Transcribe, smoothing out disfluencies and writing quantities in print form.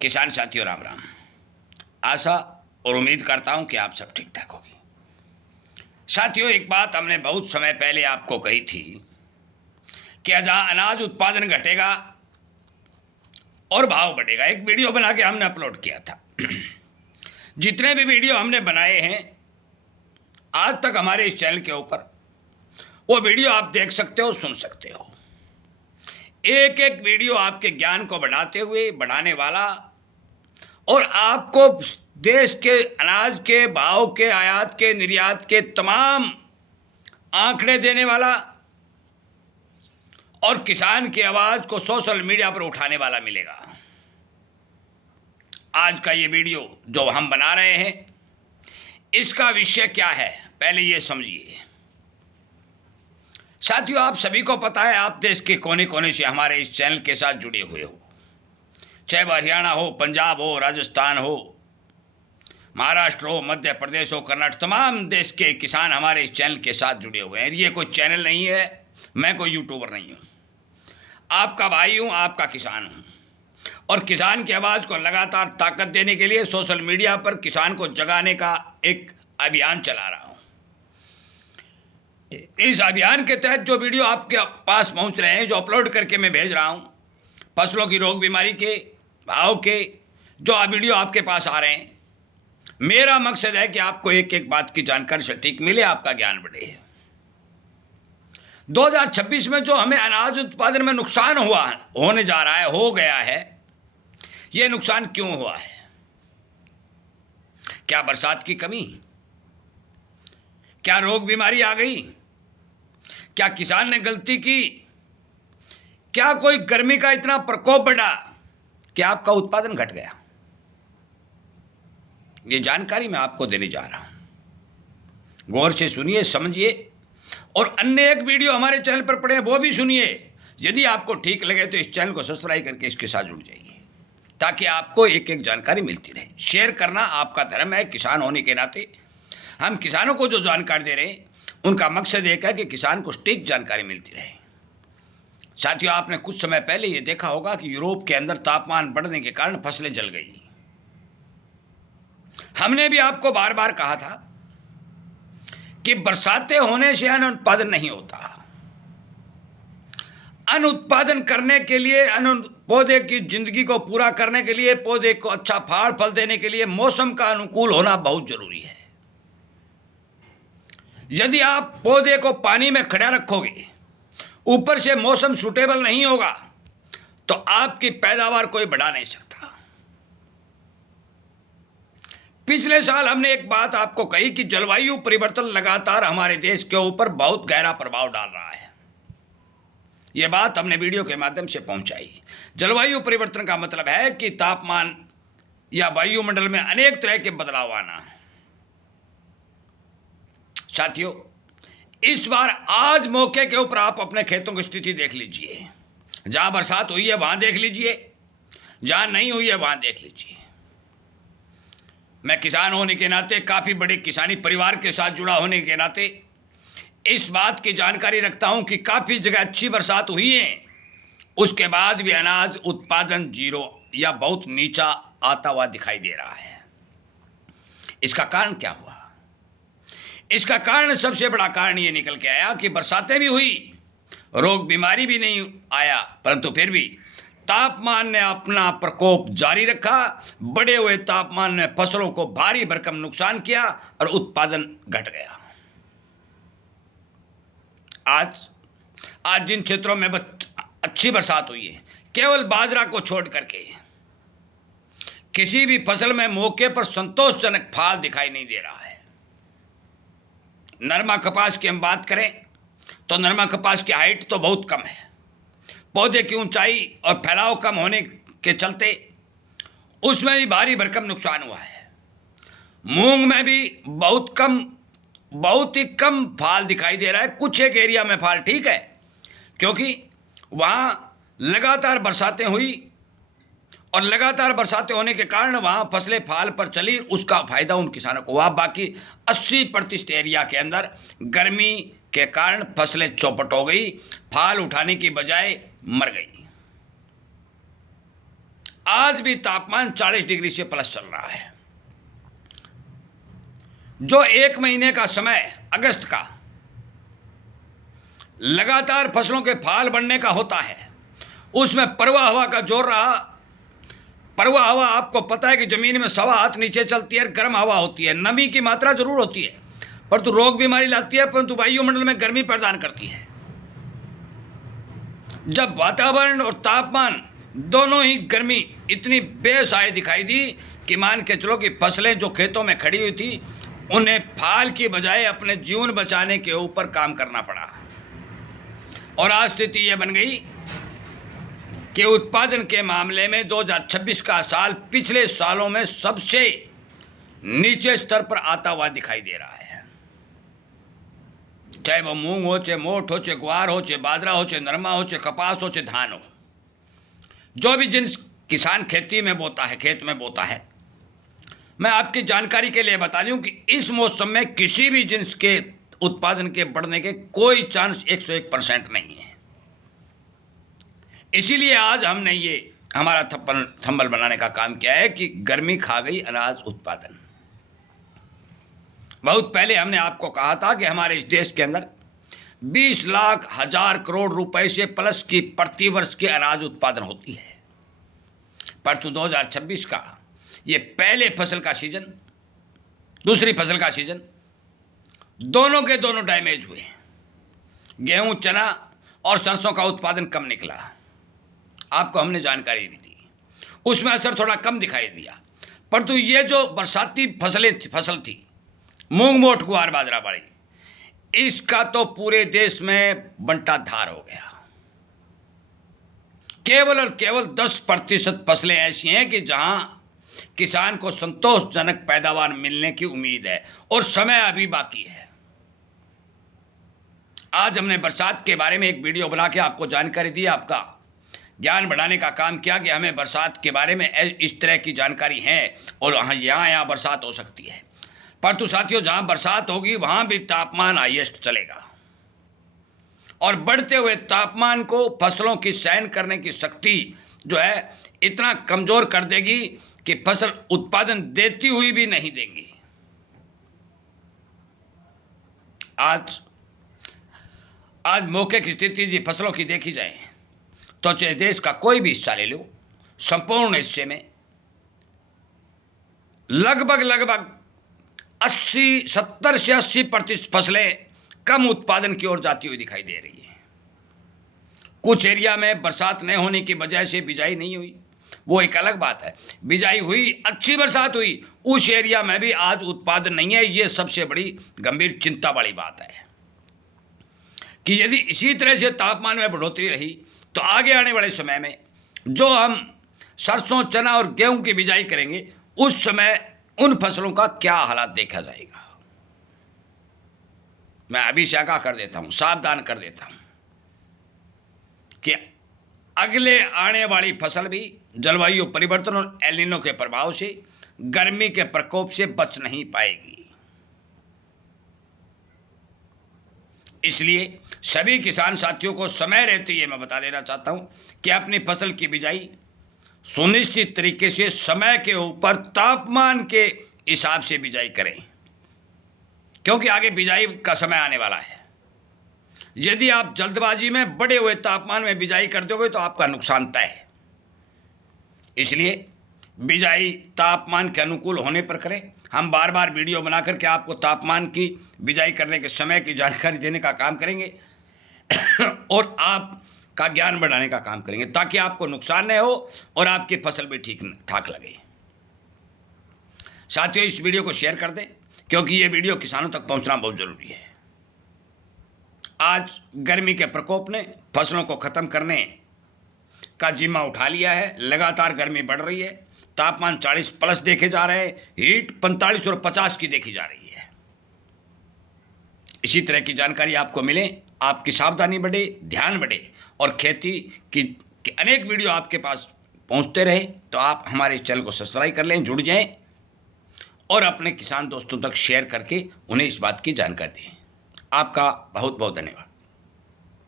किसान साथियों राम राम। आशा और उम्मीद करता हूं कि आप सब ठीक ठाक होगी। साथियों, एक बात हमने बहुत समय पहले आपको कही थी कि जहां अनाज उत्पादन घटेगा और भाव बढ़ेगा। एक वीडियो बना के हमने अपलोड किया था। जितने भी वीडियो हमने बनाए हैं आज तक हमारे इस चैनल के ऊपर, वो वीडियो आप देख सकते हो, सुन सकते हो। एक एक वीडियो आपके ज्ञान को बढ़ाते हुए, बढ़ाने वाला और आपको देश के अनाज के भाव के, आयात के, निर्यात के तमाम आंकड़े देने वाला और किसान की आवाज़ को सोशल मीडिया पर उठाने वाला मिलेगा। आज का ये वीडियो जो हम बना रहे हैं, इसका विषय क्या है पहले ये समझिए। साथियों, आप सभी को पता है, आप देश के कोने कोने से हमारे इस चैनल के साथ जुड़े हुए हो, चाहे वह हरियाणा हो, पंजाब हो, राजस्थान हो, महाराष्ट्र हो, मध्य प्रदेश हो, कर्नाटक, तमाम देश के किसान हमारे इस चैनल के साथ जुड़े हुए हैं। ये कोई चैनल नहीं है, मैं कोई यूट्यूबर नहीं हूँ, आपका भाई हूँ, आपका किसान हूँ। और किसान की आवाज़ को लगातार ताकत देने के लिए सोशल मीडिया पर किसान को जगाने का एक अभियान चला रहा हूँ। इस अभियान के तहत जो वीडियो आपके पास पहुँच रहे हैं, जो अपलोड करके मैं भेज रहा हूँ, फसलों की रोग बीमारी के, भाव के जो वीडियो आपके पास आ रहे हैं, मेरा मकसद है कि आपको एक एक बात की जानकारी सटीक मिले, आपका ज्ञान बढ़े। 2026 में जो हमें अनाज उत्पादन में नुकसान होने जा रहा है, हो गया है, ये नुकसान क्यों हुआ है? क्या बरसात की कमी? क्या रोग बीमारी आ गई? क्या किसान ने गलती की? क्या कोई गर्मी का इतना प्रकोप बढ़ा कि आपका उत्पादन घट गया? ये जानकारी मैं आपको देने जा रहा हूं। गौर से सुनिए, समझिए, और अन्य एक वीडियो हमारे चैनल पर पड़े हैं, वो भी सुनिए। यदि आपको ठीक लगे तो इस चैनल को सब्सक्राइब करके इसके साथ जुड़ जाइए, ताकि आपको एक एक जानकारी मिलती रहे। शेयर करना आपका धर्म है। किसान होने के नाते हम किसानों को जो जानकारी दे रहे हैं, उनका मकसद एक है कि किसान को सटीक जानकारी मिलती रहे। साथियों, आपने कुछ समय पहले ये देखा होगा कि यूरोप के अंदर तापमान बढ़ने के कारण फसलें जल गई। हमने भी आपको बार बार कहा था कि बरसातें होने से अन्न उत्पादन नहीं होता। अन्न उत्पादन करने के लिए, अन्न पौधे की जिंदगी को पूरा करने के लिए, पौधे को अच्छा फल फल देने के लिए मौसम का अनुकूल होना बहुत जरूरी है। यदि आप पौधे को पानी में खड़ा रखोगे, ऊपर से मौसम सूटेबल नहीं होगा, तो आपकी पैदावार कोई बढ़ा नहीं सकता। पिछले साल हमने एक बात आपको कही कि जलवायु परिवर्तन लगातार हमारे देश के ऊपर बहुत गहरा प्रभाव डाल रहा है। यह बात हमने वीडियो के माध्यम से पहुंचाई। जलवायु परिवर्तन का मतलब है कि तापमान या वायुमंडल में अनेक तरह के बदलाव आना। साथियों, इस बार आज मौके के ऊपर आप अपने खेतों की स्थिति देख लीजिए। जहां बरसात हुई है वहां देख लीजिए, जहां नहीं हुई है वहां देख लीजिए। मैं किसान होने के नाते, काफ़ी बड़े किसानी परिवार के साथ जुड़ा होने के नाते इस बात की जानकारी रखता हूं कि काफ़ी जगह अच्छी बरसात हुई है, उसके बाद भी अनाज उत्पादन जीरो या बहुत नीचा आता हुआ दिखाई दे रहा है। इसका कारण क्या हुआ? इसका कारण, सबसे बड़ा कारण ये निकल के आया कि बरसातें भी हुई, रोग बीमारी भी नहीं आया, परंतु फिर भी तापमान ने अपना प्रकोप जारी रखा। बढ़े हुए तापमान ने फसलों को भारी भरकम नुकसान किया और उत्पादन घट गया। आज जिन क्षेत्रों में अच्छी बरसात हुई है, केवल बाजरा को छोड़ करके किसी भी फसल में मौके पर संतोषजनक फल दिखाई नहीं दे रहा है। नरमा कपास की हम बात करें तो नरमा कपास की हाइट तो बहुत कम है। पौधे की ऊंचाई और फैलाव कम होने के चलते उसमें भी भारी भरकम नुकसान हुआ है। मूंग में भी बहुत ही कम फाल दिखाई दे रहा है। कुछ एक एरिया में फाल ठीक है, क्योंकि वहाँ लगातार बरसातें हुई और लगातार बरसातें होने के कारण वहाँ फसलें फाल पर चली, उसका फायदा उन किसानों को हुआ। बाकी 80% एरिया के अंदर गर्मी के कारण फसलें चौपट हो गई, फाल उठाने की बजाय मर गई। आज भी तापमान 40 डिग्री से प्लस चल रहा है। जो 1 महीने का समय अगस्त का लगातार फसलों के फाल बढ़ने का होता है, उसमें परवा हवा का जोर रहा। परवा हवा आपको पता है कि ज़मीन में 1.25 हाथ नीचे चलती है, गर्म हवा होती है, नमी की मात्रा जरूर होती है, परंतु रोग बीमारी लाती है, परंतु वायुमंडल में गर्मी प्रदान करती है। जब वातावरण और तापमान दोनों ही गर्मी इतनी बेसहाय दिखाई दी कि मान के चलो कि फसलें जो खेतों में खड़ी हुई थी उन्हें फाल की बजाय अपने जीवन बचाने के ऊपर काम करना पड़ा। और आज स्थिति यह बन गई कि उत्पादन के मामले में 2026 का साल पिछले सालों में सबसे नीचे स्तर पर आता हुआ दिखाई दे रहा है। चाहे वो मूंग हो, चाहे मोठ हो, चाहे ग्वार हो, चाहे बाजरा हो, चाहे नरमा हो, चाहे कपास हो, चाहे धान हो, जो भी जिन्स किसान खेती में बोता है, खेत में बोता है, मैं आपकी जानकारी के लिए बता दूं कि इस मौसम में किसी भी जिन्स के उत्पादन के बढ़ने के कोई चांस 101% नहीं है। इसीलिए आज हमने ये हमारा थंबनेल बनाने का काम किया है कि गर्मी खा गई अनाज उत्पादन। बहुत पहले हमने आपको कहा था कि हमारे इस देश के अंदर 20 लाख हजार करोड़ रुपए से प्लस की प्रति वर्ष की अनाज उत्पादन होती है, परंतु 2026 का ये पहले फसल का सीजन, दूसरी फसल का सीजन, दोनों के दोनों डैमेज हुए। गेहूं, चना और सरसों का उत्पादन कम निकला, आपको हमने जानकारी भी दी, उसमें असर थोड़ा कम दिखाई दिया। परंतु ये जो बरसाती फसल थी, मूंग, मोठ, ग्वार, बाजरा, बाड़ी, इसका तो पूरे देश में बंटा धार हो गया। केवल और केवल 10% फसलें ऐसी हैं कि जहां किसान को संतोषजनक पैदावार मिलने की उम्मीद है और समय अभी बाकी है। आज हमने बरसात के बारे में एक वीडियो बना के आपको जानकारी दी, आपका ज्ञान बढ़ाने का काम किया कि हमें बरसात के बारे में इस तरह की जानकारी है और यहाँ बरसात हो सकती है। परंतु साथियों, जहाँ बरसात होगी वहाँ भी तापमान हाईएस्ट चलेगा और बढ़ते हुए तापमान को फसलों की सहन करने की शक्ति जो है इतना कमज़ोर कर देगी कि फसल उत्पादन देती हुई भी नहीं देंगी। आज मौके की स्थिति जी फसलों की देखी जाए तो चाहे देश का कोई भी हिस्सा ले लो, संपूर्ण हिस्से में लगभग 70 से 80% फसलें कम उत्पादन की ओर जाती हुई दिखाई दे रही है। कुछ एरिया में बरसात न होने की वजह से बिजाई नहीं हुई, वो एक अलग बात है। बिजाई हुई, अच्छी बरसात हुई, उस एरिया में भी आज उत्पादन नहीं है। ये सबसे बड़ी गंभीर चिंता वाली बात है कि यदि इसी तरह से तापमान में बढ़ोतरी रही तो आगे आने वाले समय में जो हम सरसों, चना और गेहूं की बिजाई करेंगे उस समय उन फसलों का क्या हालात देखा जाएगा। मैं अभी से आगाह कर देता हूं, सावधान कर देता हूं कि अगले आने वाली फसल भी जलवायु परिवर्तन और एल नीनो के प्रभाव से, गर्मी के प्रकोप से बच नहीं पाएगी। इसलिए सभी किसान साथियों को समय रहते ही मैं बता देना चाहता हूं कि अपनी फसल की बिजाई सुनिश्चित तरीके से समय के ऊपर तापमान के हिसाब से बिजाई करें, क्योंकि आगे बिजाई का समय आने वाला है। यदि आप जल्दबाजी में बढ़े हुए तापमान में बिजाई कर दोगे तो आपका नुकसान तय है। इसलिए बिजाई तापमान के अनुकूल होने पर करें। हम बार बार वीडियो बना करके आपको तापमान की, बिजाई करने के समय की जानकारी देने का काम करेंगे और आपका ज्ञान बढ़ाने का काम करेंगे ताकि आपको नुकसान न हो और आपकी फसल भी ठीक ठाक लगे। साथियों, इस वीडियो को शेयर कर दें क्योंकि ये वीडियो किसानों तक पहुंचना बहुत ज़रूरी है। आज गर्मी के प्रकोप ने फसलों को ख़त्म करने का जिम्मा उठा लिया है। लगातार गर्मी बढ़ रही है, तापमान 40+ देखे जा रहे हैं, हीट 45 और 50 की देखी जा रही है। इसी तरह की जानकारी आपको मिले, आपकी सावधानी बढ़े, ध्यान बढ़े और खेती की अनेक वीडियो आपके पास पहुंचते रहे तो आप हमारे चैनल को सब्सक्राइब कर लें, जुड़ जाएं और अपने किसान दोस्तों तक शेयर करके उन्हें इस बात की जानकारी दें। आपका बहुत बहुत धन्यवाद।